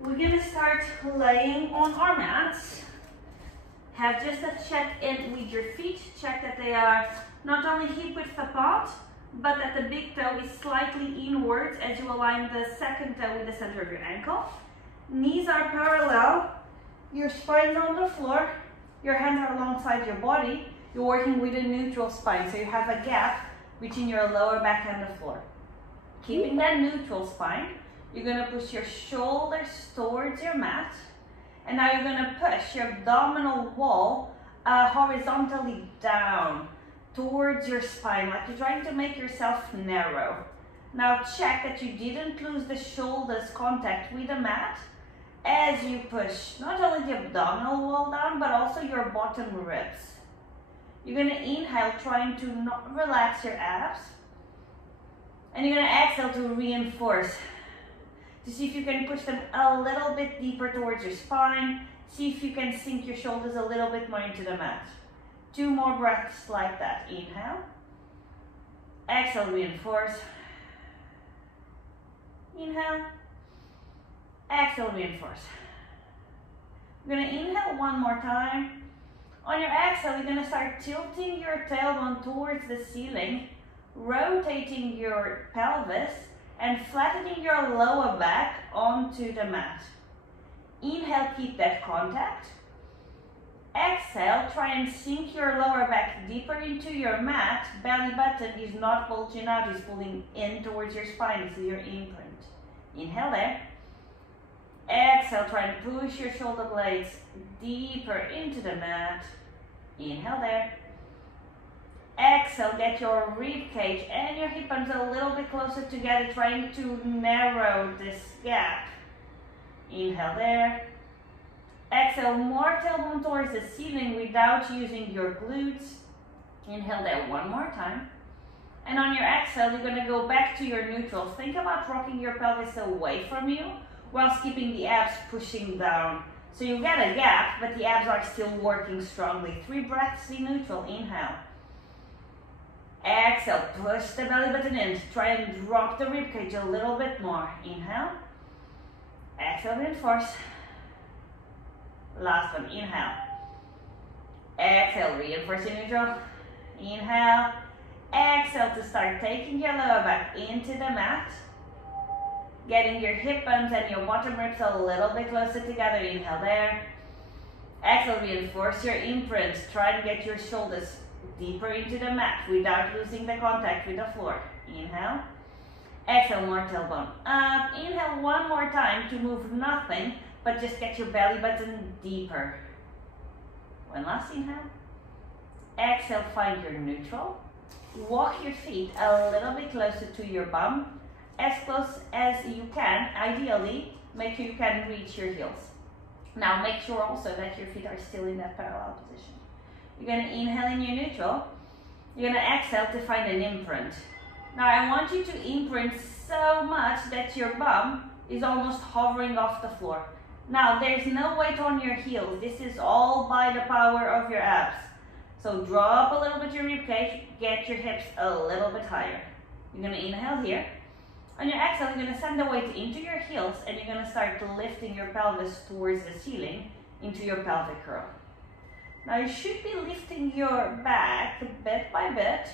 We're gonna start laying on our mats. Have just a check-in with your feet. Check that they are not only hip width apart, but that the big toe is slightly inwards as you align the second toe with the center of your ankle. Knees are parallel. Your spine's on the floor. Your hands are alongside your body. You're working with a neutral spine, so you have a gap between your lower back and the floor. Keeping that neutral spine, you're going to push your shoulders towards your mat, and now you're going to push your abdominal wall horizontally down towards your spine, like you're trying to make yourself narrow. Now check that you didn't lose the shoulders contact with the mat as you push not only the abdominal wall down, but also your bottom ribs. You're going to inhale, trying to not relax your abs, and you're going to exhale to reinforce. To see if you can push them a little bit deeper towards your spine. See if you can sink your shoulders a little bit more into the mat. 2 more breaths like that. Inhale. Exhale, reinforce. Inhale. Exhale, reinforce. We're going to inhale 1 more time. On your exhale, you're going to start tilting your tailbone towards the ceiling, rotating your pelvis, and flattening your lower back onto the mat. Inhale, keep that contact. Exhale, try and sink your lower back deeper into your mat. Belly button is not bulging out, it's pulling in towards your spine. This is your imprint. Inhale there. Exhale, try and push your shoulder blades deeper into the mat. Inhale there. Exhale, get your rib cage and your hip bones a little bit closer together, trying to narrow this gap. Inhale there. Exhale, more tailbone towards the ceiling without using your glutes. Inhale there 1 more time. And on your exhale, you're going to go back to your neutral. Think about rocking your pelvis away from you whilst keeping the abs pushing down. So you get a gap, but the abs are still working strongly. 3 breaths in neutral. Inhale. Exhale, push the belly button in. Try and drop the ribcage a little bit more. Inhale. Exhale, reinforce. Last one, inhale. Exhale, reinforce in neutral. Inhale. Exhale to start taking your lower back into the mat. Getting your hip bones and your bottom ribs a little bit closer together. Inhale there. Exhale, reinforce your imprint. Try and get your shoulders deeper into the mat without losing the contact with the floor. Inhale. Exhale, more tailbone up. Inhale 1 more time to move nothing, but just get your belly button deeper. 1 last inhale. Exhale, find your neutral. Walk your feet a little bit closer to your bum, as close as you can. Ideally, make sure you can reach your heels. Now make sure also that your feet are still in that parallel position. You're going to inhale in your neutral. You're going to exhale to find an imprint. Now I want you to imprint so much that your bum is almost hovering off the floor. Now there's no weight on your heels. This is all by the power of your abs. So drop a little bit your rib cage, get your hips a little bit higher. You're going to inhale here. On your exhale, you're going to send the weight into your heels, and you're going to start lifting your pelvis towards the ceiling into your pelvic curl. Now you should be lifting your back bit by bit,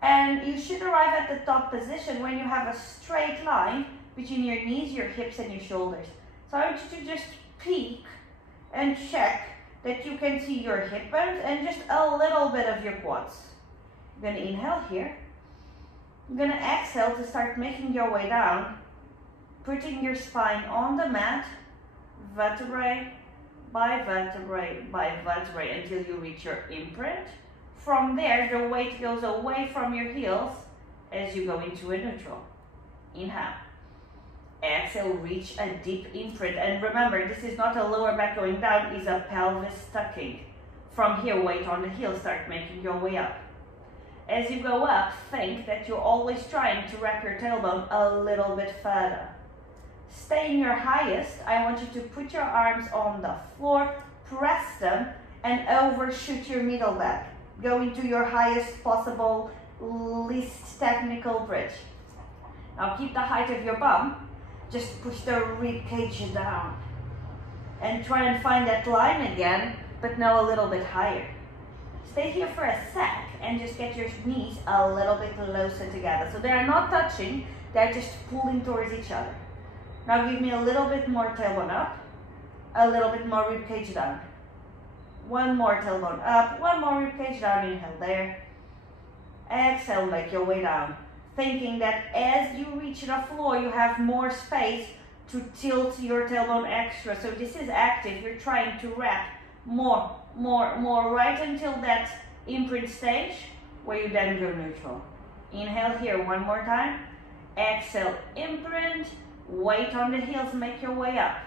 and you should arrive at the top position when you have a straight line between your knees, your hips, and your shoulders. So I want you to just peek and check that you can see your hip bones and just a little bit of your quads. You're going to inhale here. You're going to exhale to start making your way down, putting your spine on the mat, vertebrae by vertebrae by vertebrae until you reach your imprint. From there, the weight goes away from your heels as you go into a neutral. Inhale. Exhale, reach a deep imprint. And remember, this is not a lower back going down, it's a pelvis tucking. From here, weight on the heels, start making your way up. As you go up, think that you're always trying to wrap your tailbone a little bit further. Stay in your highest. I want you to put your arms on the floor, press them, and overshoot your middle back. Go into your highest possible, least technical bridge. Now keep the height of your bum just push the rib cage down. And try and find that line again, but now a little bit higher. Stay here for a sec and just get your knees a little bit closer together. So they are not touching, they're just pulling towards each other. Now give me a little bit more tailbone up, a little bit more rib cage down. One more tailbone up, one more rib cage down, inhale there. Exhale, make your way down. Thinking that as you reach the floor, you have more space to tilt your tailbone extra. So this is active, you're trying to wrap more, right until that imprint stage where you then go neutral. Inhale here one more time. Exhale, imprint, weight on the heels, make your way up.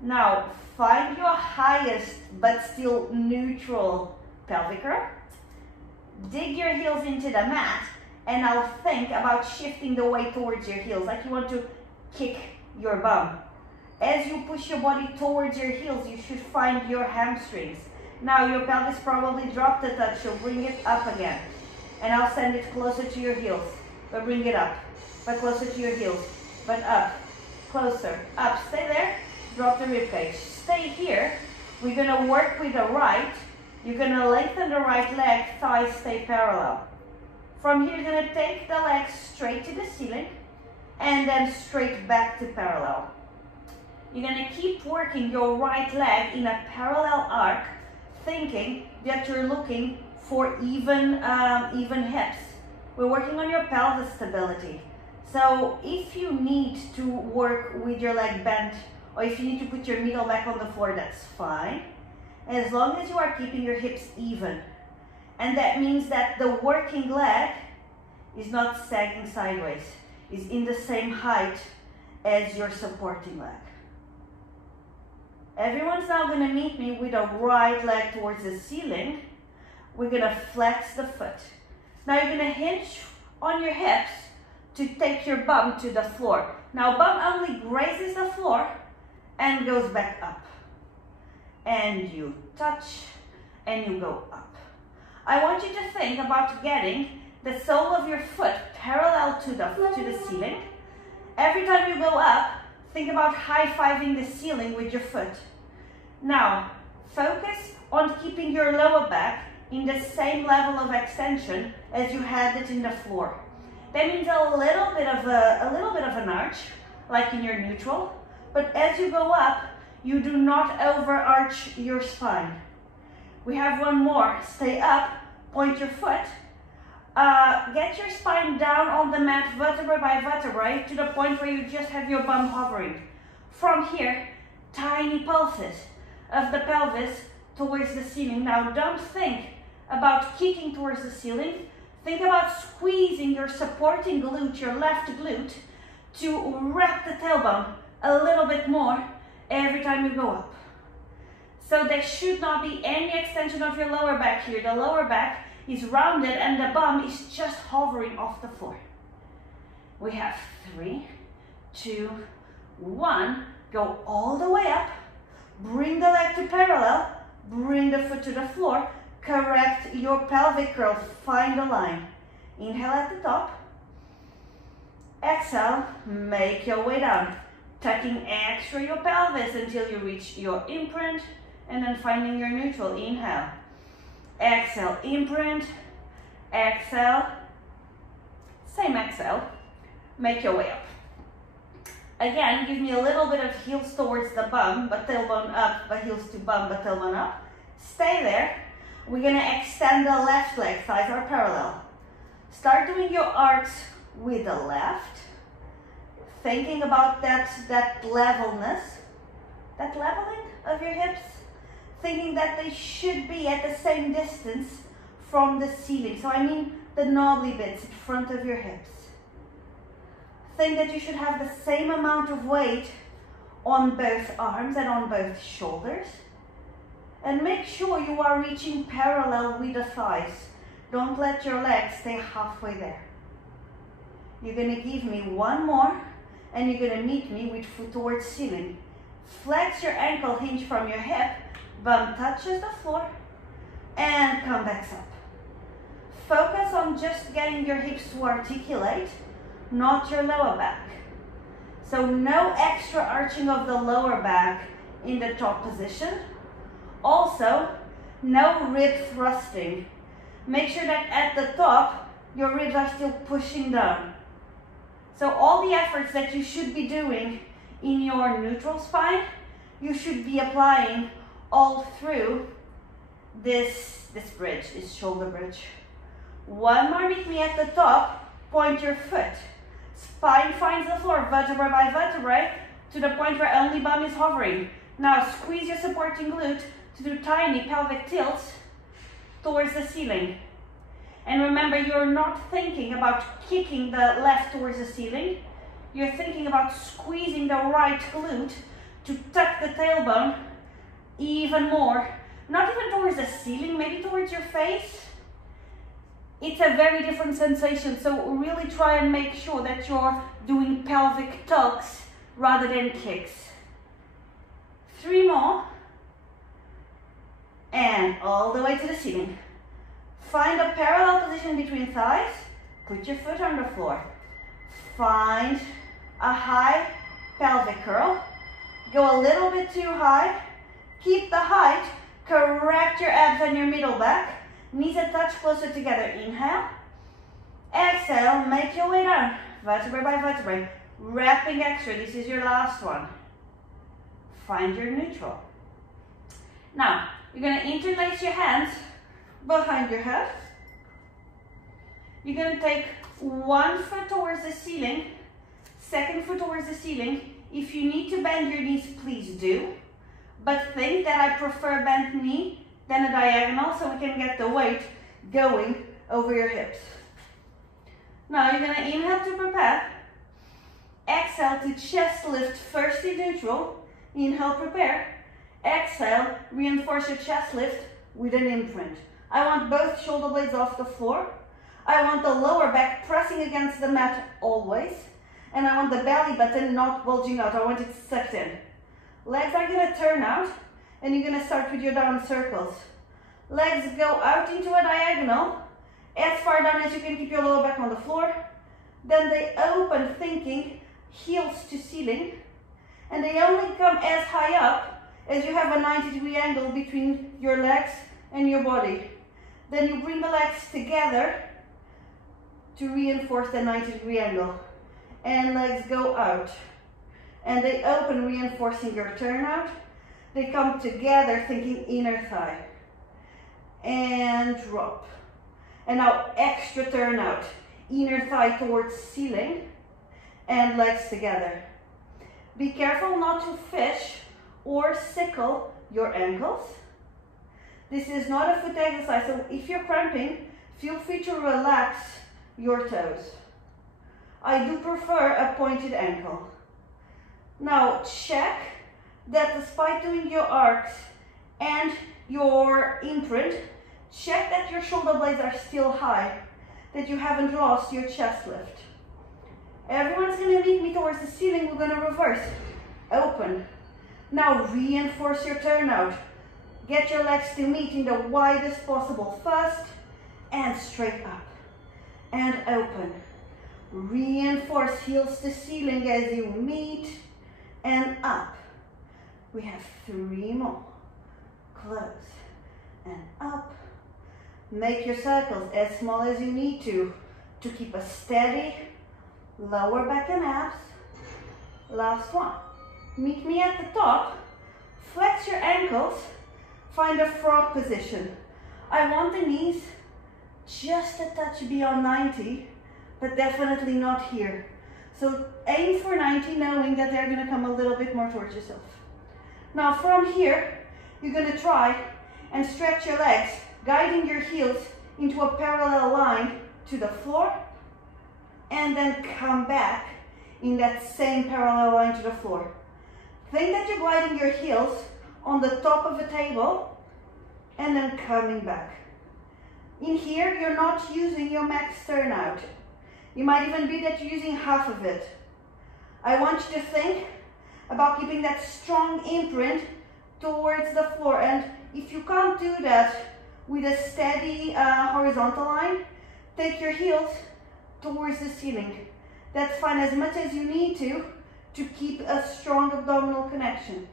Now, find your highest but still neutral pelvic curl. Dig your heels into the mat, and now think about shifting the weight towards your heels, like you want to kick your bum. As you push your body towards your heels, you should find your hamstrings. Now your pelvis probably dropped a touch, so bring it up again. And I'll send it closer to your heels, but bring it up, but closer to your heels, but up, closer, up. Stay there, drop the rib cage. Stay here. We're gonna work with the right. You're gonna lengthen the right leg, thighs stay parallel. From here, you're gonna take the legs straight to the ceiling and then straight back to parallel. You're gonna keep working your right leg in a parallel arc, thinking that you're looking for even hips. We're working on your pelvis stability. So if you need to work with your leg bent, or if you need to put your middle back on the floor, that's fine, as long as you are keeping your hips even. And that means that the working leg is not sagging sideways, is in the same height as your supporting leg. Everyone's now gonna meet me with a right leg towards the ceiling. We're gonna flex the foot. Now you're gonna hinge on your hips to take your bum to the floor. Now bum only grazes the floor and goes back up. And you touch and you go up. I want you to think about getting the sole of your foot parallel to the ceiling. Every time you go up, think about high-fiving the ceiling with your foot. Now, focus on keeping your lower back in the same level of extension as you had it in the floor. That means a little bit of an arch, like in your neutral, but as you go up, you do not overarch your spine. We have one more. Stay up, point your foot. Get your spine down on the mat, vertebra by vertebra, to the point where you just have your bum hovering. From here, tiny pulses of the pelvis towards the ceiling. Now don't think about kicking towards the ceiling. Think about squeezing your supporting glute, your left glute, to wrap the tailbone a little bit more every time you go up. So there should not be any extension of your lower back here. The lower back is rounded and the bum is just hovering off the floor. We have 3, 2, 1. Go all the way up. Bring the leg to parallel. Bring the foot to the floor. Correct your pelvic curl. Find the line. Inhale at the top. Exhale. Make your way down. Tucking extra your pelvis until you reach your imprint. And then finding your neutral. Inhale. Exhale, imprint. Exhale. Same exhale. Make your way up. Again, give me a little bit of heels towards the bum, but tailbone up, but heels to bum, but tailbone up. Stay there. We're gonna extend the left leg, thighs are parallel. Start doing your arcs with the left. Thinking about that levelness, that leveling of your hips. Thinking that they should be at the same distance from the ceiling. So I mean the knobbly bits in front of your hips. Think that you should have the same amount of weight on both arms and on both shoulders. And make sure you are reaching parallel with the thighs. Don't let your legs stay halfway there. You're gonna give me one more and you're gonna meet me with foot towards ceiling. Flex your ankle, hinge from your hip. Bum touches the floor and come back up. Focus on just getting your hips to articulate, not your lower back. So no extra arching of the lower back in the top position. Also, no rib thrusting. Make sure that at the top, your ribs are still pushing down. So all the efforts that you should be doing in your neutral spine, you should be applying all through this bridge, this shoulder bridge. One more, meet me at the top, point your foot. Spine finds the floor, vertebra by vertebrae, to the point where only bum is hovering. Now squeeze your supporting glute to do tiny pelvic tilts towards the ceiling. And remember, you're not thinking about kicking the left towards the ceiling. You're thinking about squeezing the right glute to tuck the tailbone even more. Not even towards the ceiling, maybe towards your face. It's a very different sensation, so really try and make sure that you're doing pelvic tucks rather than kicks. 3 more. And all the way to the ceiling. Find a parallel position between thighs. Put your foot on the floor. Find a high pelvic curl. Go a little bit too high. Keep the height. Correct your abs and your middle back. Knees a touch closer together. Inhale. Exhale. Make your way down. Vertebrae by vertebrae. Wrapping extra. This is your last one. Find your neutral. Now, you're going to interlace your hands behind your head. You're going to take one foot towards the ceiling, second foot towards the ceiling. If you need to bend your knees, please do. But think that I prefer bent knee than a diagonal, so we can get the weight going over your hips. Now you're going to inhale to prepare. Exhale to chest lift first in neutral. Inhale, prepare. Exhale, reinforce your chest lift with an imprint. I want both shoulder blades off the floor. I want the lower back pressing against the mat always. And I want the belly button not bulging out. I want it sucked in. Legs are going to turn out, and you're going to start with your down circles. Legs go out into a diagonal, as far down as you can keep your lower back on the floor. Then they open, thinking heels to ceiling. And they only come as high up as you have a 90-degree angle between your legs and your body. Then you bring the legs together to reinforce the 90-degree angle. And legs go out. And they open, reinforcing your turnout. They come together, thinking inner thigh. And drop. And now extra turnout. Inner thigh towards ceiling. And legs together. Be careful not to fish or sickle your ankles. This is not a foot exercise, so if you're cramping, feel free to relax your toes. I do prefer a pointed ankle. Now check that despite doing your arcs and your imprint, check that your shoulder blades are still high, that you haven't lost your chest lift. Everyone's going to meet me towards the ceiling. We're going to reverse. Open. Now reinforce your turnout. Get your legs to meet in the widest possible first, and straight up. And open. Reinforce heels to ceiling as you meet, and up. We have 3 more. Close. And up. Make your circles as small as you need to keep a steady lower back and abs. Last one. Meet me at the top. Flex your ankles. Find a frog position. I want the knees just a touch beyond 90, but definitely not here. So aim for 90, knowing that they're going to come a little bit more towards yourself. Now from here, you're going to try and stretch your legs, guiding your heels into a parallel line to the floor, and then come back in that same parallel line to the floor. Think that you're gliding your heels on the top of a table and then coming back. In here, you're not using your max turnout. You might even be that you're using half of it. I want you to think about keeping that strong imprint towards the floor. And if you can't do that with a steady horizontal line, take your heels towards the ceiling. That's fine, as much as you need to to keep a strong abdominal connection.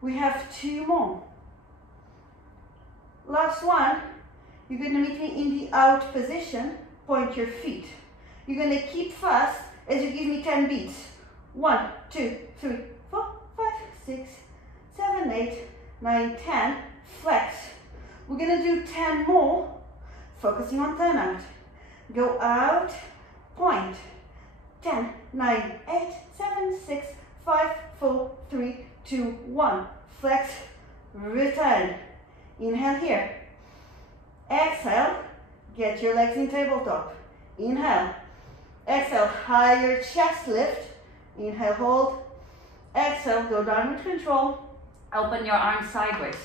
We have 2 more. Last one. You're going to meet me in the out position. Point your feet. You're going to keep fast as you give me 10 beats. 1, 2, 3, 4, 5, 6, 7, 8, 9, 10. Flex. We're going to do 10 more, focusing on turn out. Go out, point. 10, 9, 8, 7, 6, 5, 4, 3, 2, 1. Flex, return. Inhale here. Exhale, get your legs in tabletop. Inhale. Exhale, higher chest lift. Inhale, hold. Exhale, go down with control. Open your arms sideways.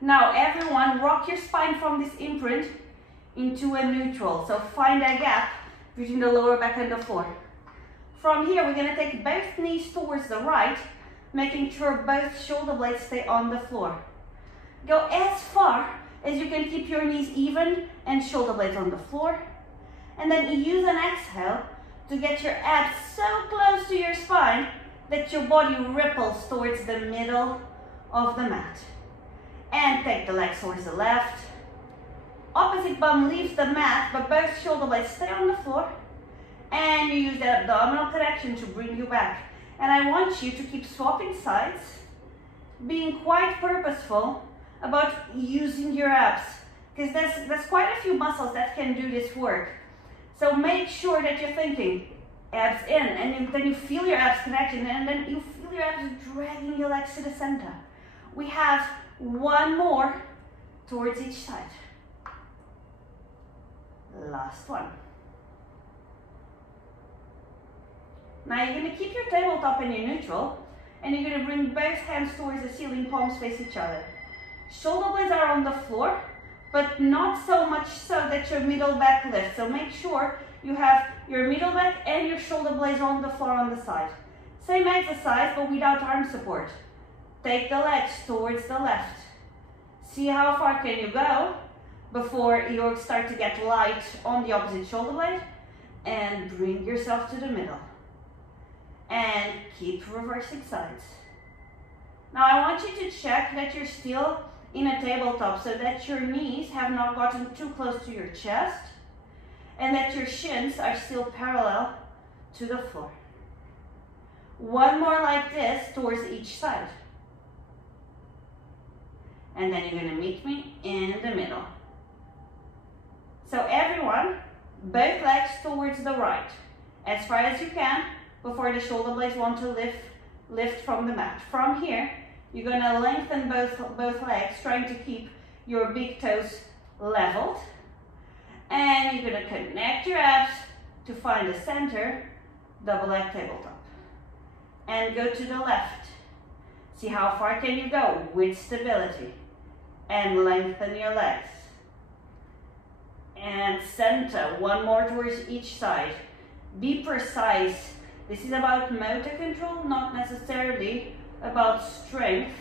Now everyone, rock your spine from this imprint into a neutral. So find a gap between the lower back and the floor. From here, we're going to take both knees towards the right, making sure both shoulder blades stay on the floor. Go as far as you can keep your knees even and shoulder blades on the floor. And then use an exhale to get your abs so close to your spine that your body ripples towards the middle of the mat. And take the legs towards the left. Opposite bum leaves the mat, but both shoulder blades stay on the floor. And you use that abdominal connection to bring you back. And I want you to keep swapping sides, being quite purposeful about using your abs, because there's quite a few muscles that can do this work. So make sure that you're thinking abs in, and then you feel your abs connecting, and then you feel your abs dragging your legs to the center. We have 1 more towards each side. Last one. Now you're going to keep your tabletop in your neutral, and you're going to bring both hands towards the ceiling, palms face each other. Shoulder blades are on the floor, but not so much so that your middle back lifts. So make sure you have your middle back and your shoulder blades on the floor on the side. Same exercise, but without arm support. Take the legs towards the left. See how far can you go before you start to get light on the opposite shoulder blade, and bring yourself to the middle. And keep reversing sides. Now I want you to check that you're still in a tabletop, so that your knees have not gotten too close to your chest, and that your shins are still parallel to the floor. 1 more like this towards each side. And then you're going to meet me in the middle. So everyone, both legs towards the right, as far as you can, before the shoulder blades want to lift from the mat. From here, you're going to lengthen both legs, trying to keep your big toes leveled. And you're going to connect your abs to find the center, double leg tabletop. And go to the left. See how far can you go with stability. And lengthen your legs. And center, 1 more towards each side. Be precise. This is about motor control, not necessarily about strength.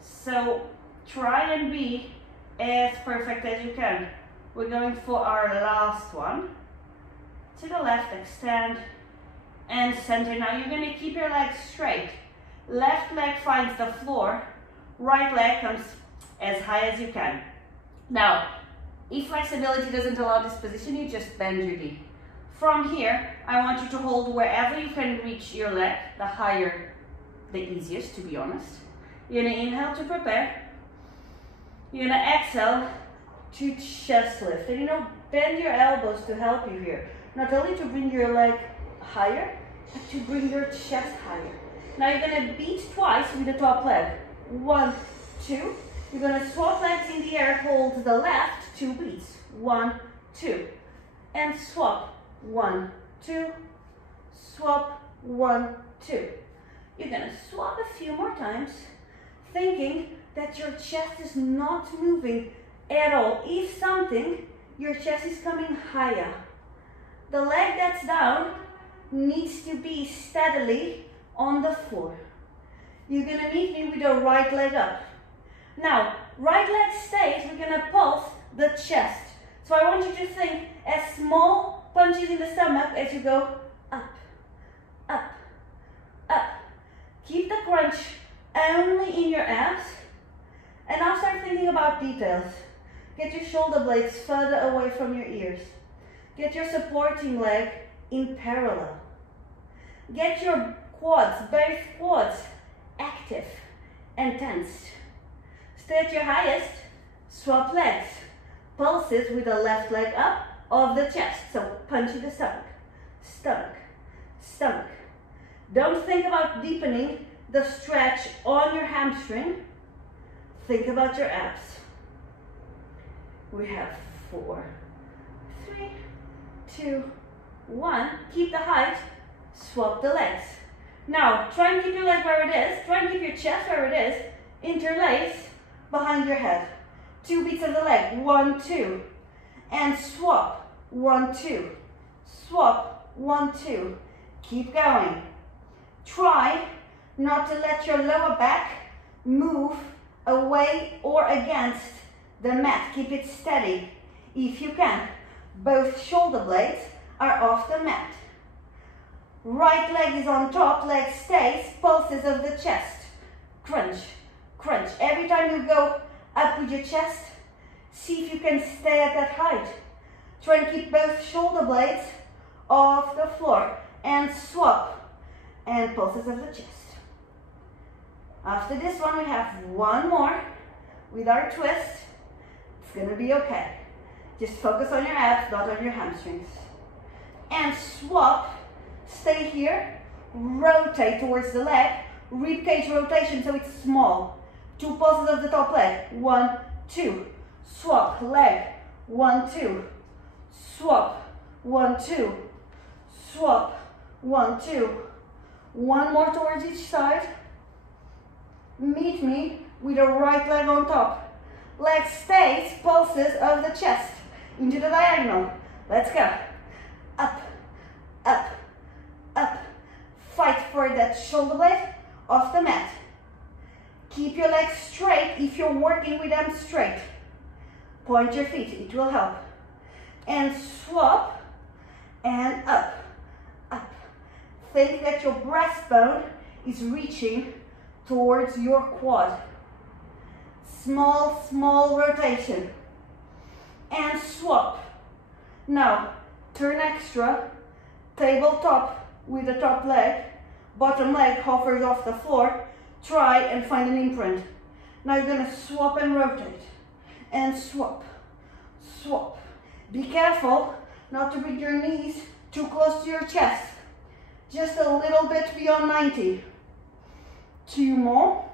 So try and be as perfect as you can. We're going for our last one. To the left, extend and center. Now you're going to keep your legs straight. Left leg finds the floor. Right leg comes as high as you can. Now, if flexibility doesn't allow this position, you just bend your knee. From here, I want you to hold wherever you can reach your leg, the higher, the easiest, to be honest. You're going to inhale to prepare. You're going to exhale to chest lift. And bend your elbows to help you here. Not only to bring your leg higher, but to bring your chest higher. Now you're going to beat twice with the top leg. 1, 2. You're going to swap legs in the air, hold the left, 2 beats. 1, 2. And swap. 1, 2, swap, 1, 2. You're going to swap a few more times, thinking that your chest is not moving at all. If something, your chest is coming higher. The leg that's down needs to be steadily on the floor. You're going to meet me with the right leg up. Now, right leg stays, we're going to pulse the chest. So I want you to think as small punches in the stomach as you go up, up, crunch only in your abs. And now start thinking about details. Get your shoulder blades further away from your ears. Get your supporting leg in parallel. Get your quads, both quads, active and tensed. Stay at your highest, swap legs. Pulses with the left leg up of the chest. So punch in the stomach, stomach, stomach. Don't think about deepening the stretch on your hamstring. Think about your abs. We have 4, 3, 2, 1. Keep the height, swap the legs. Now, try and keep your leg where it is. Try and keep your chest where it is. Interlace behind your head. 2 beats of the leg. 1, 2. And swap. 1, 2. Swap. 1, 2. Keep going. Try not to let your lower back move away or against the mat. Keep it steady. If you can. Both shoulder blades are off the mat. Right leg is on top, leg stays, pulses of the chest. Crunch, crunch. Every time you go up with your chest, see if you can stay at that height. Try and keep both shoulder blades off the floor and swap and pulses of the chest. After this one, we have one more with our twist. It's gonna be okay. Just focus on your abs, not on your hamstrings. And swap. Stay here, rotate towards the leg, rib cage rotation so it's small. 2 pulses of the top leg, 1, 2, swap, leg, 1, 2, swap, 1, 2, swap, 1, 2. One more towards each side. Meet me with the right leg on top. Leg stays, pulses of the chest, into the diagonal. Let's go. Up, up, up. Fight for that shoulder blade off the mat. Keep your legs straight if you're working with them straight. Point your feet, it will help. And swap and up, up. Think that your breastbone is reaching towards your quad. Small, small rotation. And swap. Now, turn extra, tabletop with the top leg, bottom leg hovers off the floor. Try and find an imprint. Now you're gonna swap and rotate. And swap, swap. Be careful not to bring your knees too close to your chest. Just a little bit beyond 90. 2 more.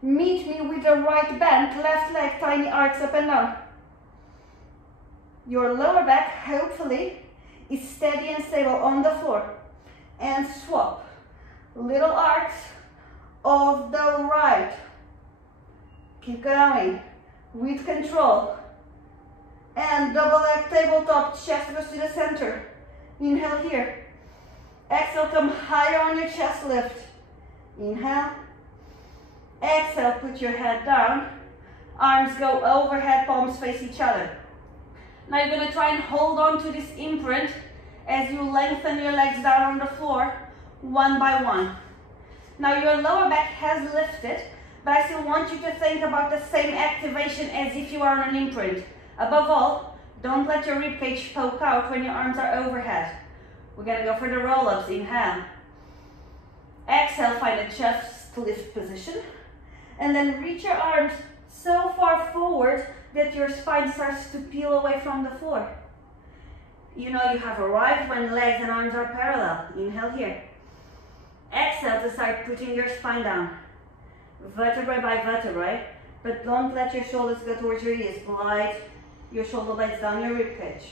Meet me with the right bend, left leg, tiny arcs up and down. Your lower back, hopefully, is steady and stable on the floor. And swap. Little arcs of the right. Keep going with control. And double leg tabletop, chest goes to the center. Inhale here. Exhale, come higher on your chest lift. Inhale. Exhale, put your head down. Arms go overhead, palms face each other. Now you're going to try and hold on to this imprint as you lengthen your legs down on the floor, one by one. Now your lower back has lifted, but I still want you to think about the same activation as if you are on an imprint. Above all, don't let your ribcage poke out when your arms are overhead. We're going to go for the roll-ups. Inhale. Exhale, find a chest lift position. And then reach your arms so far forward that your spine starts to peel away from the floor. You know you have arrived when legs and arms are parallel. Inhale here. Exhale to start putting your spine down. Vertebrae by vertebrae. But don't let your shoulders go towards your ears. Glide your shoulder blades down your ribcage.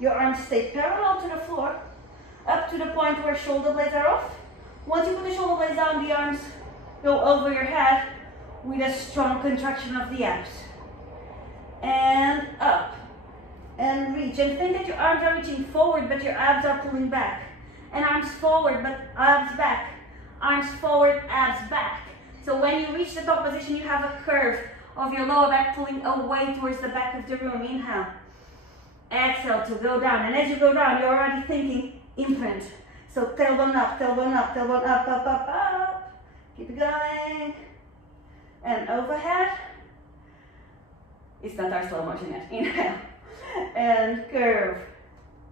Your arms stay parallel to the floor, up to the point where shoulder blades are off. Once you put the shoulder blades down, the arms go over your head with a strong contraction of the abs. And up. And reach. And think that your arms are reaching forward, but your abs are pulling back. And arms forward, but abs back. Arms forward, abs back. So when you reach the top position, you have a curve of your lower back pulling away towards the back of the room. Inhale. Exhale to go down. And as you go down, you're already thinking imprint. So tailbone up, tailbone up, tailbone up, up, up, up. Keep it going. And overhead. It's not our slow motion yet. Inhale. And curve.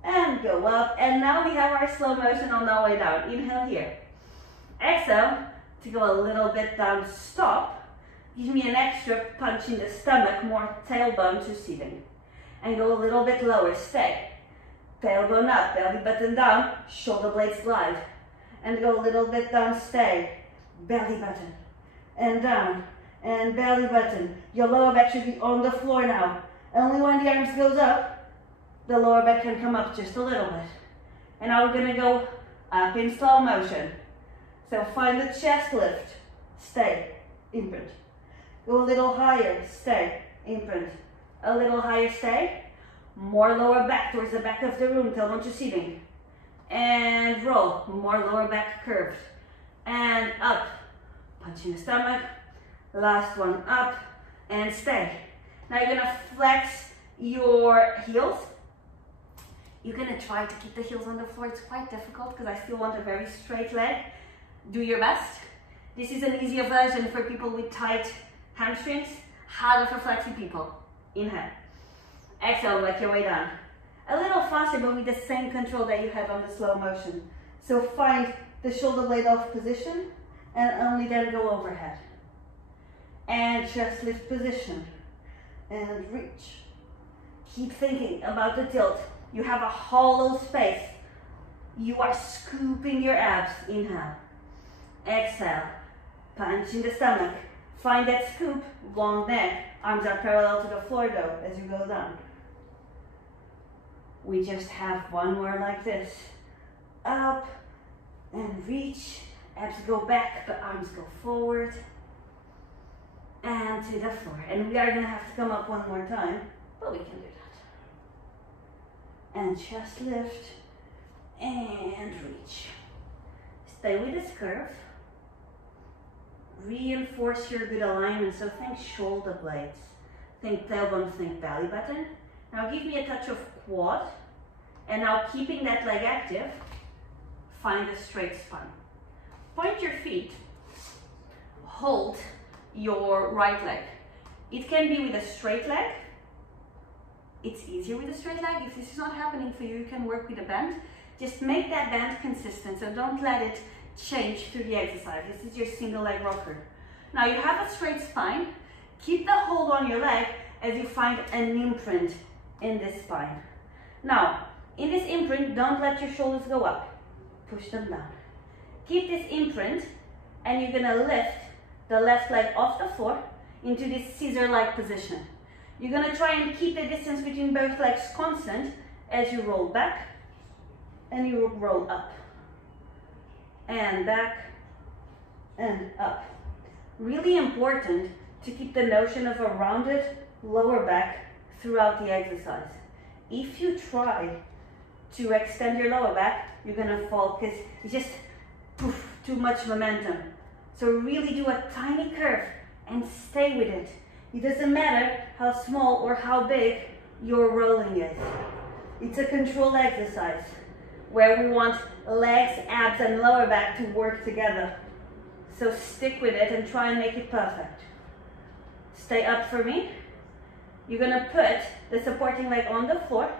And go up. And now we have our slow motion on the way down. Inhale here. Exhale to go a little bit down, stop. Give me an extra punch in the stomach, more tailbone to seating. And go a little bit lower, stay. Tailbone up, belly button down, shoulder blades glide. And go a little bit down, stay. Belly button. And down. And belly button. Your lower back should be on the floor now. Only when the arms goes up, the lower back can come up just a little bit. And now we're gonna go up in slow motion. So find the chest lift, stay, imprint. Go a little higher, stay, imprint. A little higher, stay. More lower back towards the back of the room, tailbone to seating. And roll, more lower back curved. And up, punch in the stomach. Last one, up, and stay. Now you're gonna flex your heels. You're gonna try to keep the heels on the floor. It's quite difficult because I still want a very straight leg. Do your best. This is an easier version for people with tight hamstrings, harder for flexy people. Inhale. Exhale, work your way down. A little faster, but with the same control that you had on the slow motion. So find the shoulder blade off position and only then go overhead. And chest lift position. And reach. Keep thinking about the tilt. You have a hollow space. You are scooping your abs. Inhale. Exhale, punch in the stomach. Find that scoop, long neck. Arms are parallel to the floor though, as you go down. We just have one more like this. Up and reach. Abs go back, but arms go forward. And to the floor. And we are gonna have to come up one more time, but we can do that. And chest lift and reach. Stay with this curve. Reinforce your good alignment, so think shoulder blades, think tailbone, think belly button. Now give me a touch of quad, and now keeping that leg active, find a straight spine. Point your feet, hold your right leg. It can be with a straight leg. It's easier with a straight leg. If this is not happening for you, you can work with a bend. Just make that bend consistent, so don't let it change through the exercise. This is your single leg rocker. Now you have a straight spine. Keep the hold on your leg as you find an imprint in this spine. Now, in this imprint, don't let your shoulders go up. Push them down. Keep this imprint, and you're gonna lift the left leg off the floor into this scissor-like position. You're gonna try and keep the distance between both legs constant as you roll back and you roll up. And back and up. Really important to keep the notion of a rounded lower back throughout the exercise. If you try to extend your lower back, you're gonna fall because it's just poof, too much momentum. So really do a tiny curve and stay with it. It doesn't matter how small or how big your rolling is. It's a controlled exercise where we want legs, abs, and lower back to work together. So stick with it and try and make it perfect. Stay up for me. You're gonna put the supporting leg on the floor.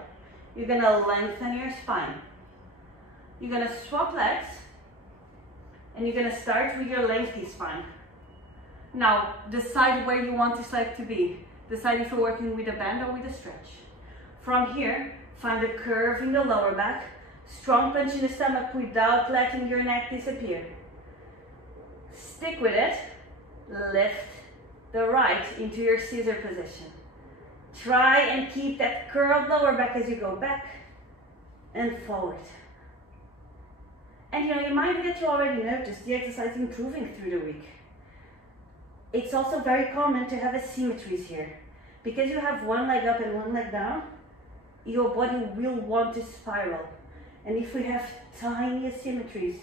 You're gonna lengthen your spine. You're gonna swap legs, and you're gonna start with your lengthy spine. Now, decide where you want this leg to be. Decide if you're working with a bend or with a stretch. From here, find a curve in the lower back. Strong punch in the stomach without letting your neck disappear. Stick with it. Lift the right into your scissor position. Try and keep that curled lower back as you go back and forward. And you might get to already notice the exercise improving through the week. It's also very common to have asymmetries here. Because you have one leg up and one leg down, your body will want to spiral. And if we have tiny asymmetries,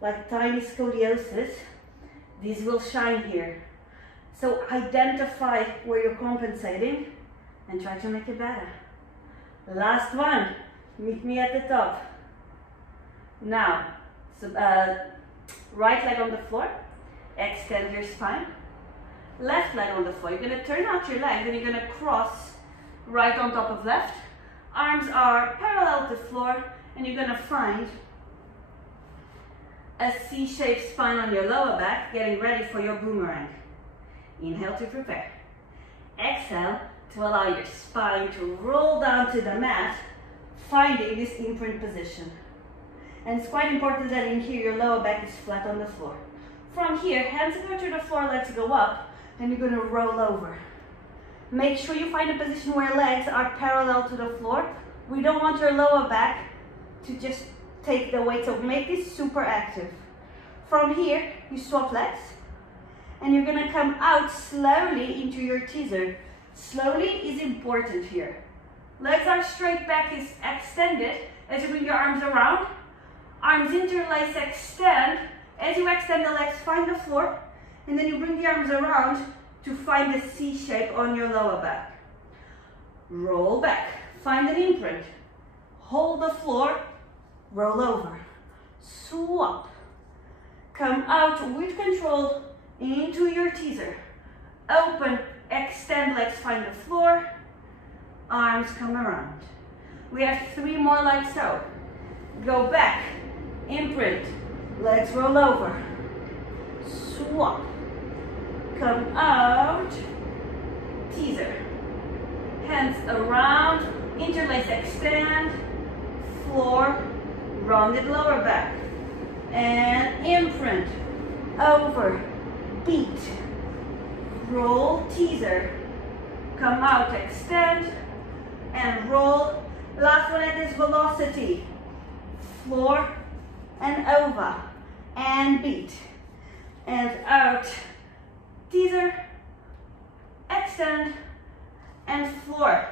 like tiny scoliosis, these will shine here. So identify where you're compensating and try to make it better. Last one, meet me at the top. Now, so, right leg on the floor, Extend your spine. Left leg on the floor. You're going to turn out your legs and you're going to cross right on top of left. Arms are parallel to the floor and you're going to find a C-shaped spine on your lower back, getting ready for your boomerang. Inhale to prepare. Exhale to allow your spine to roll down to the mat, finding this imprint position. And it's quite important that in here your lower back is flat on the floor. From here, hands go to the floor, let's go up, and you're going to roll over. Make sure you find a position where legs are parallel to the floor. We don't want your lower back to just take the weight, so make this super active. From here, you swap legs, and you're going to come out slowly into your teaser. Slowly is important here. Legs are straight, back is extended as you bring your arms around. Arms interlace, extend. As you extend the legs, find the floor, and then you bring the arms around to find the C shape on your lower back. Roll back, find an imprint. Hold the floor, roll over. Swap. Come out with control into your teaser. Open, extend legs, find the floor. Arms come around. We have 3 more like so. Go back, imprint, legs roll over. Swap. Come out, teaser. Hands around, interlace, extend, floor, rounded lower back. And imprint, over, beat, roll, teaser. Come out, extend, and roll. Last one at this velocity. Floor and over, and beat. And out, teaser, extend, and floor.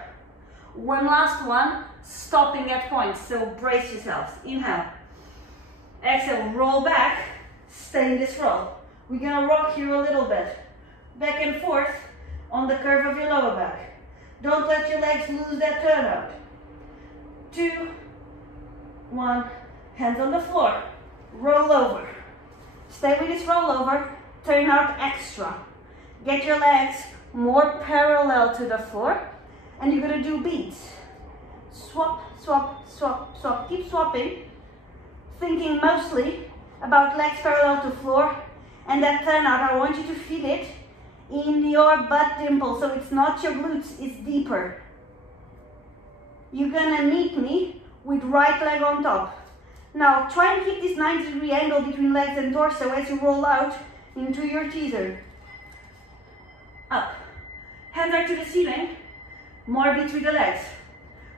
One last one, stopping at points, so brace yourselves. Inhale. Exhale, roll back, stay in this roll. We're gonna rock here a little bit. Back and forth on the curve of your lower back. Don't let your legs lose that turnout. 2, 1, hands on the floor. Roll over. Stay with this roll over, turn out extra. Get your legs more parallel to the floor, and you're gonna do beats. Swap, swap, swap, swap. Keep swapping, thinking mostly about legs parallel to floor, and that turnout, I want you to feel it in your butt dimple, so it's not your glutes, it's deeper. You're gonna meet me with right leg on top. Now try and keep this 90-degree angle between legs and torso as you roll out into your teaser. Up. Hands are to the ceiling. More beats with the legs.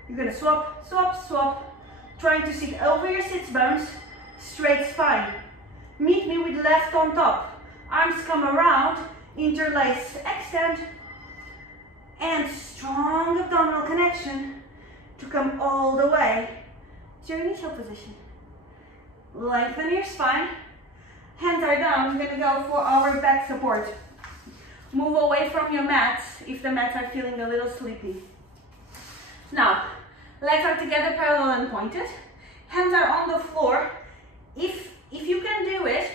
You're gonna swap, swap, swap. Trying to sit over your sits bones. Straight spine. Meet me with left on top. Arms come around. Interlace, extend. And strong abdominal connection to come all the way to your initial position. Lengthen your spine. Hands are down. We're going to go for our back support. Move away from your mats if the mats are feeling a little sleepy. Now, legs are together, parallel and pointed. Hands are on the floor. If you can do it,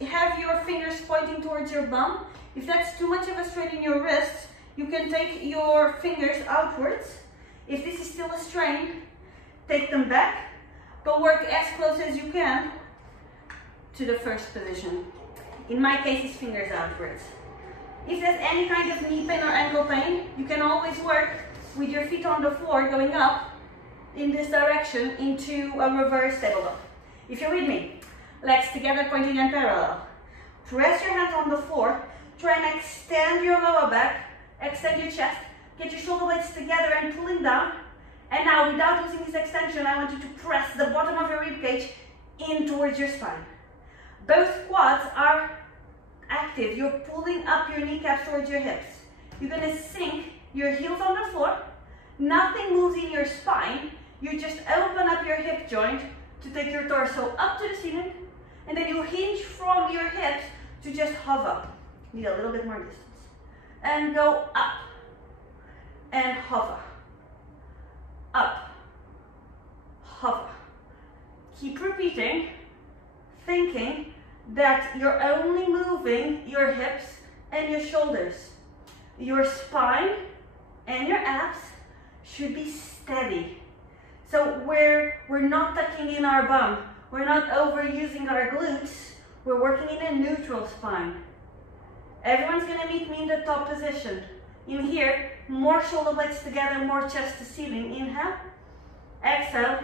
have your fingers pointing towards your bum. If that's too much of a strain in your wrists, you can take your fingers outwards. If this is still a strain, take them back, but work as close as you can to the first position. In my case, it's fingers outwards. If there's any kind of knee pain or ankle pain, you can always work with your feet on the floor going up in this direction into a reverse tabletop. If you're with me, legs together, pointing and parallel. Press your hands on the floor. Try and extend your lower back, extend your chest, get your shoulder blades together and pulling down. And now, without losing this extension, I want you to press the bottom of your rib cage in towards your spine. Both quads are active. You're pulling up your kneecaps towards your hips. You're going to sink your heels on the floor. Nothing moves in your spine. You just open up your hip joint to take your torso up to the ceiling. And then you hinge from your hips to just hover. Need a little bit more distance. And go up. And hover. Up. Hover. Keep repeating, thinking that you're only moving your hips and your shoulders. Your spine and your abs should be steady. So we're not tucking in our bum. We're not overusing our glutes. We're working in a neutral spine. Everyone's gonna meet me in the top position. In here, more shoulder blades together, more chest to ceiling. Inhale, exhale,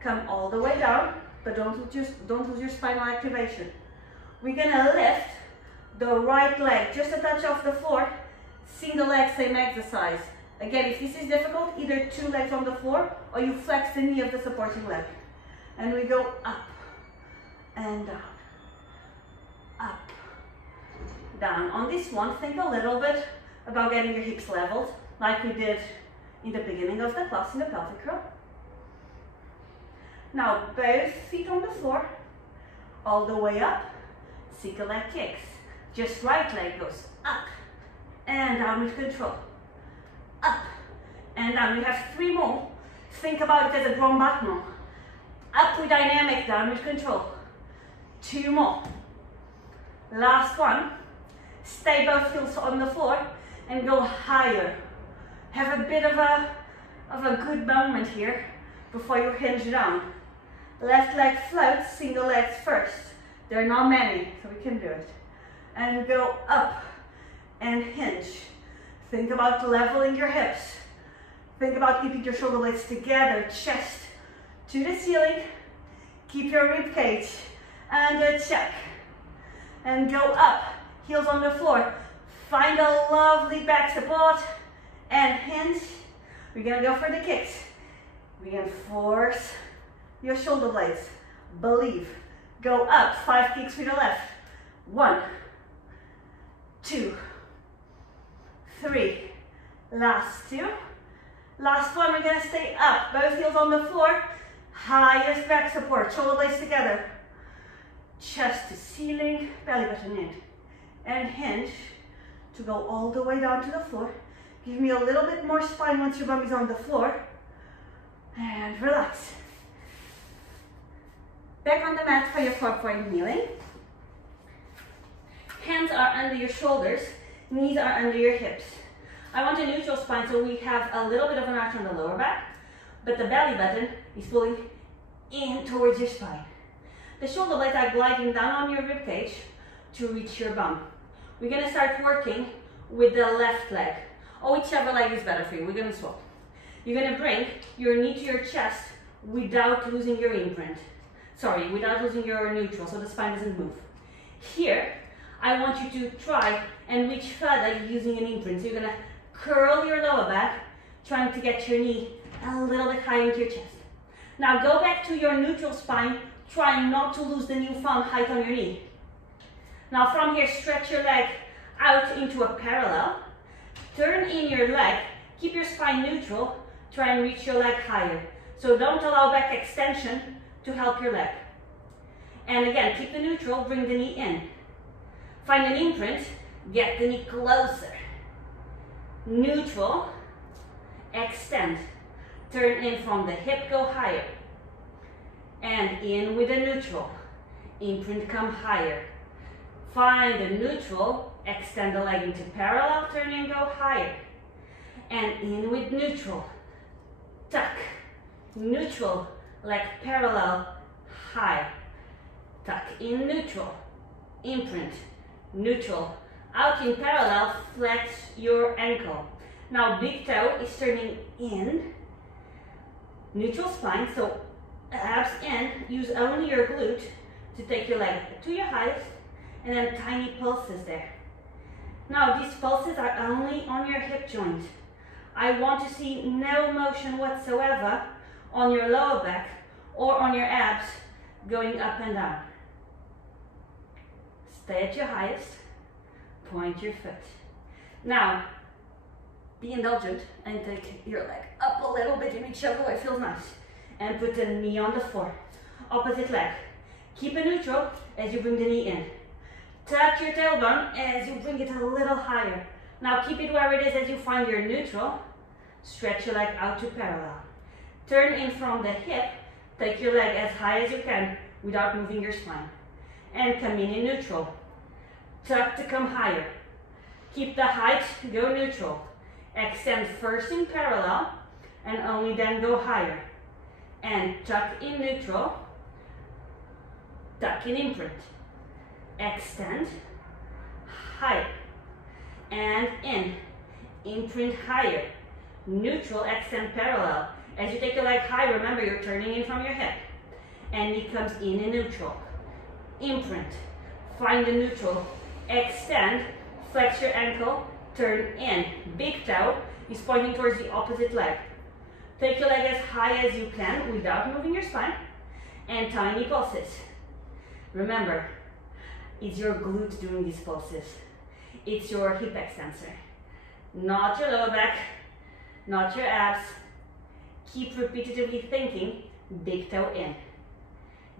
come all the way down, but don't lose your spinal activation. We're gonna lift the right leg just a touch off the floor. Single leg, same exercise. Again, if this is difficult, either 2 legs on the floor or you flex the knee of the supporting leg. And we go up and down, up, down. On this one, think a little bit about getting your hips leveled, like we did in the beginning of the class in the pelvic curl. Now, both feet on the floor, all the way up, single leg kicks. Just right leg goes up and down with control. Up and down. We have 3 more. Think about it as a drum baton. Up with dynamic, down with control. 2 more. Last one. Stay both heels on the floor and go higher. Have a bit of a good moment here before you hinge down. Left leg floats, single legs first. There are not many, so we can do it. And go up and hinge. Think about leveling your hips. Think about keeping your shoulder blades together, chest to the ceiling. Keep your rib cage under check. And go up, heels on the floor. Find a lovely back support and hinge. We're gonna go for the kicks. Reinforce your shoulder blades. Believe. Go up, 5 kicks with the left. 1, 2, 3. Last 2. Last one, we're gonna stay up. Both heels on the floor. Highest back support, shoulder blades together. Chest to ceiling, belly button in. And hinge to go all the way down to the floor. Give me a little bit more spine once your bum is on the floor. And relax. Back on the mat for your 4-point kneeling. Hands are under your shoulders, knees are under your hips. I want a neutral spine so we have a little bit of an arch on the lower back, but the belly button is pulling in towards your spine. The shoulder blades are gliding down on your rib cage to reach your bum. We're gonna start working with the left leg, or whichever leg is better for you. We're gonna swap. You're gonna bring your knee to your chest without losing your imprint. Sorry, without losing your neutral, so the spine doesn't move. Here, I want you to try and reach further using an imprint. So you're gonna curl your lower back, trying to get your knee a little bit higher into your chest. Now go back to your neutral spine, trying not to lose the newfound height on your knee. Now from here, stretch your leg out into a parallel. Turn in your leg, keep your spine neutral, try and reach your leg higher. So don't allow back extension to help your leg. And again, keep the neutral, bring the knee in. Find an imprint, get the knee closer. Neutral, extend. Turn in from the hip, go higher. And in with the neutral. Imprint, come higher. Find the neutral, extend the leg into parallel, turn in, go higher. And in with neutral. Tuck. Neutral, leg parallel, high. Tuck in neutral. Imprint. Neutral, out in parallel, flex your ankle. Now big toe is turning in, neutral spine, so abs in, use only your glute to take your leg to your highest, and then tiny pulses there. Now these pulses are only on your hip joint. I want to see no motion whatsoever on your lower back or on your abs going up and down. Stay at your highest, point your foot. Now, be indulgent and take your leg up a little bit in whichever way feels nice. And put the knee on the floor. Opposite leg. Keep it neutral as you bring the knee in. Tuck your tailbone as you bring it a little higher. Now keep it where it is as you find your neutral. Stretch your leg out to parallel. Turn in from the hip. Take your leg as high as you can without moving your spine. and come in neutral. Tuck to come higher. Keep the height, go neutral. Extend first in parallel and only then go higher. And tuck in neutral, tuck in imprint. Extend, higher, and in. Imprint higher. Neutral, extend parallel. As you take the leg high, remember you're turning in from your hip. And it comes in neutral. Imprint, find the neutral, extend, flex your ankle, turn in. Big toe is pointing towards the opposite leg. Take your leg as high as you can without moving your spine, and tiny pulses. Remember, it's your glutes doing these pulses. It's your hip extensor, not your lower back, not your abs. Keep repetitively thinking, big toe in.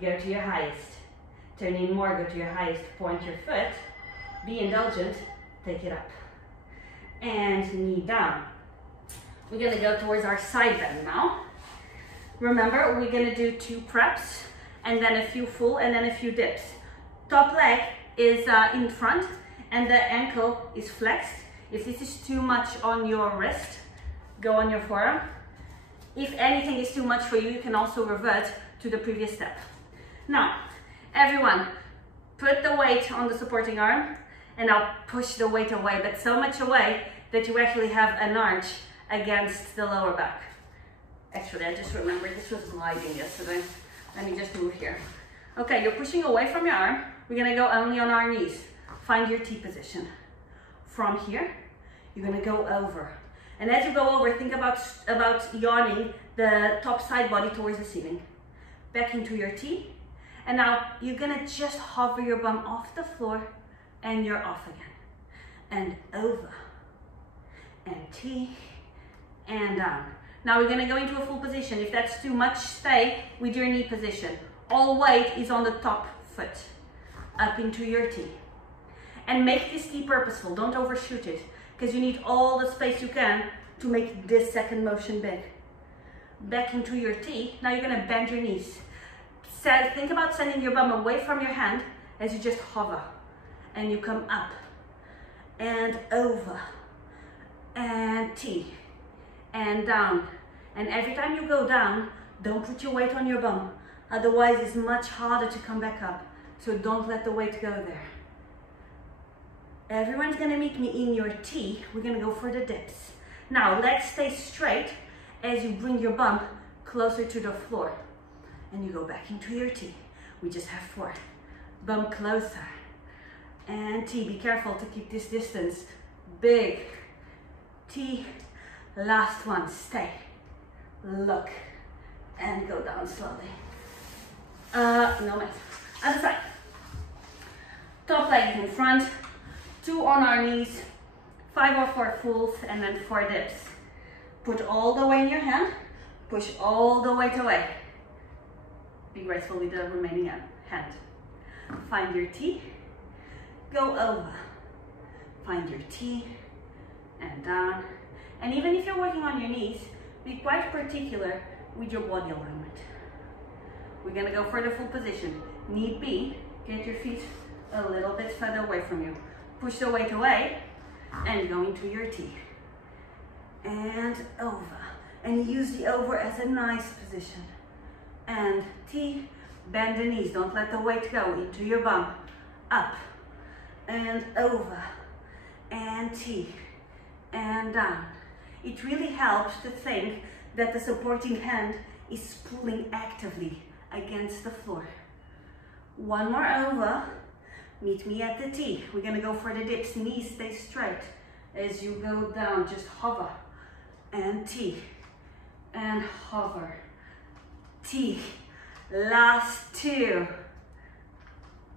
Go to your highest. Turn in more, go to your highest, point your foot. Be indulgent, take it up. And knee down. We're gonna go towards our side bend now. Remember, we're gonna do 2 preps, and then a few full, and then a few dips. Top leg is in front, and the ankle is flexed. If this is too much on your wrist, go on your forearm. If anything is too much for you, you can also revert to the previous step. Now, everyone, put the weight on the supporting arm, and now push the weight away, but so much away that you actually have an arch against the lower back. Actually, I just remembered this was gliding yesterday. Let me just move here. Okay, you're pushing away from your arm. We're gonna go only on our knees. Find your T position. From here, you're gonna go over. And as you go over, think about yawning the top side body towards the ceiling. Back into your T. And now you're gonna just hover your bum off the floor and you're off again. And over. And T. And down. Now we're gonna go into a full position. If that's too much, stay with your knee position. All weight is on the top foot. Up into your T. And make this T purposeful, don't overshoot it, because you need all the space you can to make this second motion big. Back into your T. Now you're gonna bend your knees. Think about sending your bum away from your hand as you just hover. And you come up. And over. And T. And down. And every time you go down, don't put your weight on your bum. Otherwise, it's much harder to come back up. So don't let the weight go there. Everyone's gonna meet me in your T. We're gonna go for the dips. Now, legs stay straight as you bring your bum closer to the floor. And you go back into your T. We just have 4. Bum closer. And T. Be careful to keep this distance big. T. Last one. Stay. Look. And go down slowly. No matter. Other side. Top leg in front. 2 on our knees. 5 or 4 fulls. And then 4 dips. Put all the weight in your hand. Push all the weight away. Be graceful with the remaining hand. Find your T. Go over. Find your T. And down. And even if you're working on your knees, be quite particular with your body alignment. We're gonna go for the full position. Need be, get your feet a little bit further away from you. Push the weight away and go into your T. And over. And use the over as a nice position. And T, bend the knees. Don't let the weight go into your bum. Up and over. And T. And down. It really helps to think that the supporting hand is pulling actively against the floor. One more over. Meet me at the T. We're gonna go for the dips. Knees stay straight. As you go down, just hover. And T. And hover. T. Last 2.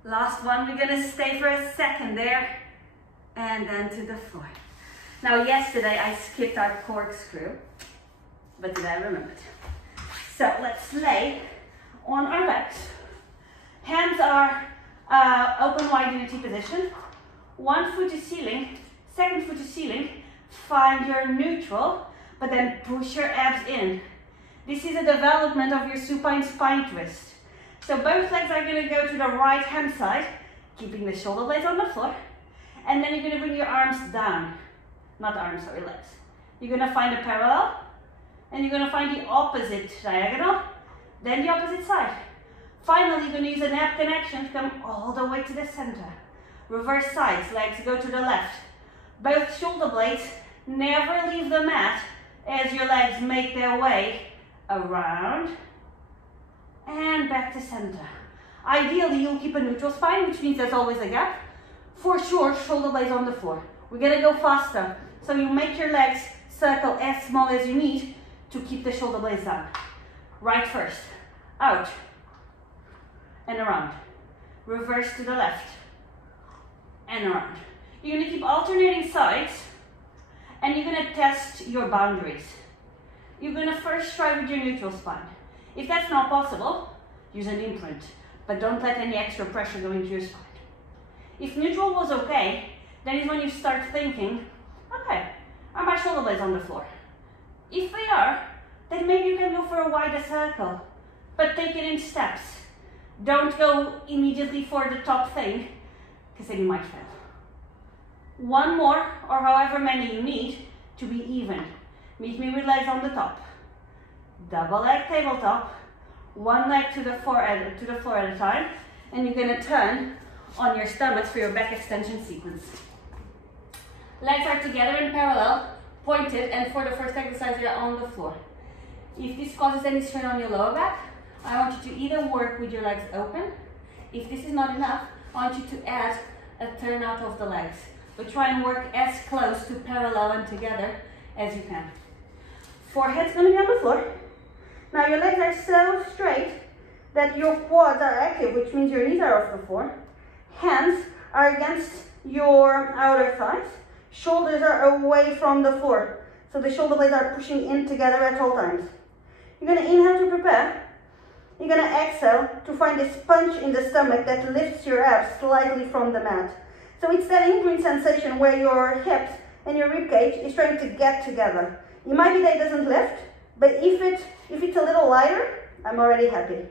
Last one. We're gonna stay for a second there. And then to the floor. Now, yesterday I skipped our corkscrew, but today I remembered. So let's lay on our backs. Hands are open wide in a T position. 1 foot to ceiling, 2nd foot to ceiling. Find your neutral, but then push your abs in. This is a development of your supine spine twist. So both legs are going to go to the right hand side, keeping the shoulder blades on the floor. And then you're going to bring your arms down. Not arms, sorry, legs. You're going to find a parallel. And you're going to find the opposite diagonal. Then the opposite side. Finally, you're going to use an ab connection to come all the way to the center. Reverse sides, legs go to the left. Both shoulder blades never leave the mat as your legs make their way around and back to center. Ideally, you'll keep a neutral spine, which means there's always a gap. For sure, shoulder blades on the floor. We're gonna go faster. So you make your legs circle as small as you need to keep the shoulder blades down. Right first, out and around. Reverse to the left and around. You're gonna keep alternating sides and you're gonna test your boundaries. You're gonna first try with your neutral spine. If that's not possible, use an imprint, but don't let any extra pressure go into your spine. If neutral was okay, then is when you start thinking, okay, are my shoulder blades on the floor? If they are, then maybe you can go for a wider circle, but take it in steps. Don't go immediately for the top thing, because then you might fail. One more, or however many you need, to be even. Meet me with legs on the top. Double leg tabletop, one leg to the floor at a time, and you're going to turn on your stomachs for your back extension sequence. Legs are together in parallel, pointed, and for the first exercise they are on the floor. If this causes any strain on your lower back, I want you to either work with your legs open. If this is not enough, I want you to add a turn out of the legs, but try and work as close to parallel and together as you can. Forehead's going to be on the floor. Now your legs are so straight that your quads are active, which means your knees are off the floor. Hands are against your outer thighs. Shoulders are away from the floor. So the shoulder blades are pushing in together at all times. You're going to inhale to prepare. You're going to exhale to find this punch in the stomach that lifts your abs slightly from the mat. So it's that imprint sensation where your hips and your ribcage is trying to get together. It might be that it doesn't lift, but if it's a little lighter, I'm already happy.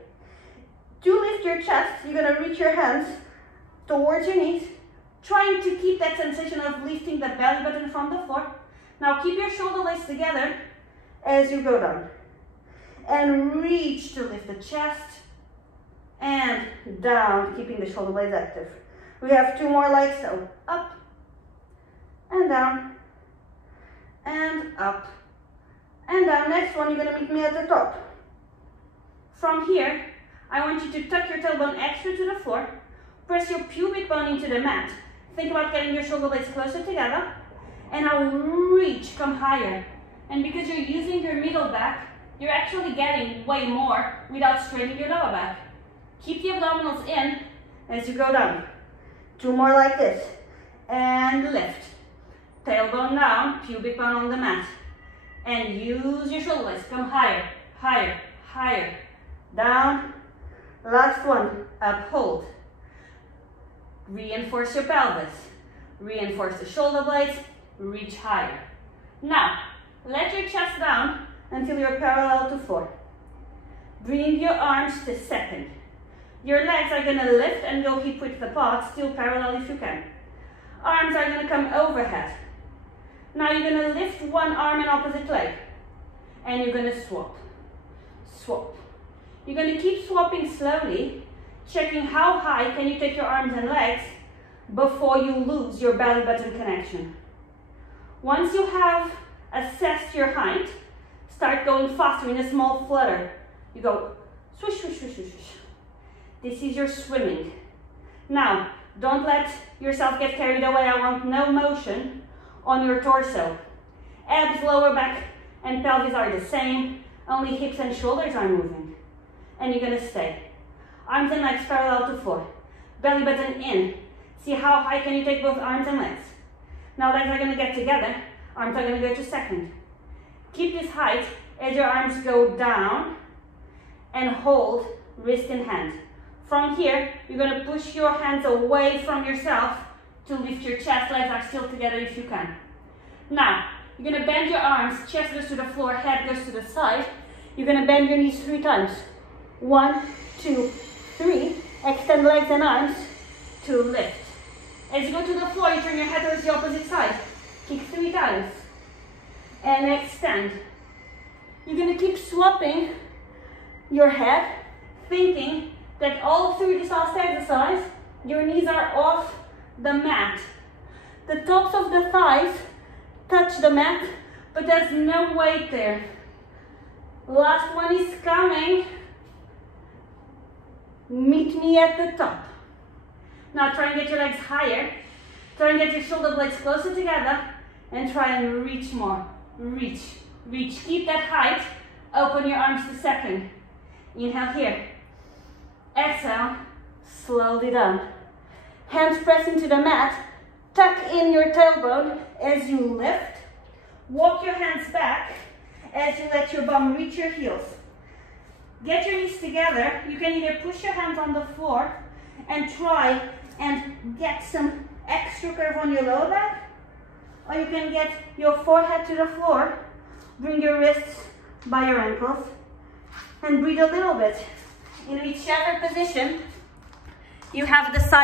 To lift your chest, you're going to reach your hands towards your knees, trying to keep that sensation of lifting the belly button from the floor. Now keep your shoulder blades together as you go down. And reach to lift the chest and down, keeping the shoulder blades active. We have two more legs, so up and down and up and down. Next one, you're going to meet me at the top. From here, I want you to tuck your tailbone extra to the floor, press your pubic bone into the mat. Think about getting your shoulder blades closer together, and I'll reach, come higher. And because you're using your middle back, you're actually getting way more without straining your lower back. Keep the abdominals in as you go down. Two more like this. And lift. Tailbone down, pubic bone on the mat. And use your shoulder blades. Come higher, higher, higher. Down. Last one. Up, hold. Reinforce your pelvis. Reinforce the shoulder blades. Reach higher. Now, let your chest down until you're parallel to floor. Bring your arms to second. Your legs are going to lift and go hip width apart, still parallel if you can. Arms are going to come overhead. Now you're going to lift one arm and opposite leg. And you're going to swap. Swap. You're going to keep swapping slowly, checking how high can you take your arms and legs before you lose your belly button connection. Once you have assessed your height, start going faster in a small flutter. You go swish, swish, swish, swish, swish. This is your swimming. Now, don't let yourself get carried away. I want no motion on your torso. Abs, lower back, and pelvis are the same. Only hips and shoulders are moving. And you're going to stay. Arms and legs parallel to floor. Belly button in. See how high can you take both arms and legs. Now legs are going to get together. Arms are going to go to second. Keep this height as your arms go down and hold wrist in hand. From here, you're going to push your hands away from yourself to lift your chest. Legs are still together if you can. Now, you're going to bend your arms. Chest goes to the floor, head goes to the side. You're going to bend your knees 3 times. 1, 2, 3, extend legs and arms. 2, lift. As you go to the floor, you turn your head towards the opposite side. Kick 3 times. And extend. You're going to keep swapping your head, thinking that all through this last exercise, your knees are off the mat. The tops of the thighs touch the mat, but there's no weight there. Last one is coming. Meet me at the top. Now try and get your legs higher. Try and get your shoulder blades closer together and try and reach more. Reach, reach. Keep that height. Open your arms to second. Inhale here. Exhale, slowly down. Hands press into the mat. Tuck in your tailbone as you lift. Walk your hands back as you let your bum reach your heels. Get your knees together. You can either push your hands on the floor and try and get some extra curve on your lower back, or you can get your forehead to the floor, bring your wrists by your ankles, and breathe a little bit. In whichever position you have the side